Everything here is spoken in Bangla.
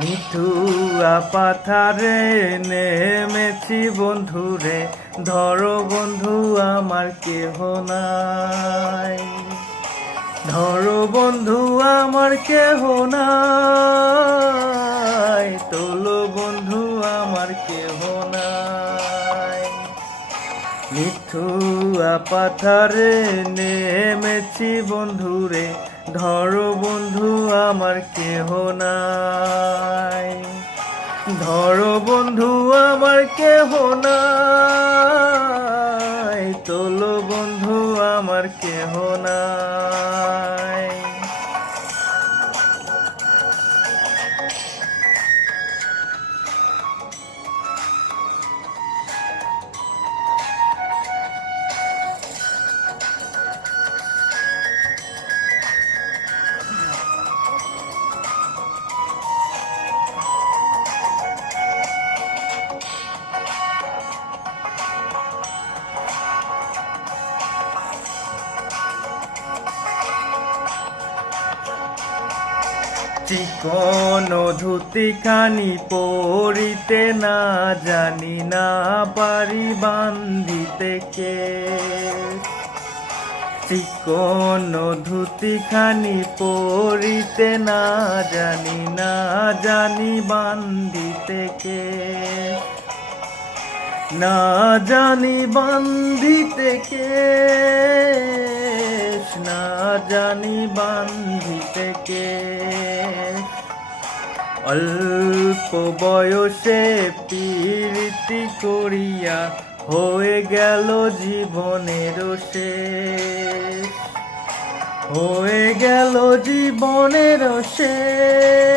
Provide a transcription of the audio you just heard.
নিঠুয়া পাথারে নেমেছি বন্ধুরে, ধরো বন্ধু আমার কেহ নাই। ধরো বন্ধু আমার কেহ নাই, তোলো বন্ধু আমার কেহ নাই। নিঠুয়া পাথারে নেমেছি বন্ধুরে, ধরো বন্ধু আমার কেহ নাই। ধরো বন্ধু আমার কেহ নাই, তোলো বন্ধু আমার কেহ নাই। চিকন ধুতিখানি পরিতে না জানি, না পারি বান্ধিতে কেশ। চিকন ধুতিখানি পরিতে না জানি, না জানি বান্ধিতে কেশ। না জানি বান্ধিতে কেশ, না জানি বান্ধিতে কেশ। অল্প বয়সে প্রীতি করিয়া হয়ে গেল জীবনের শেষ। হয়ে গেল জীবনের শেষ।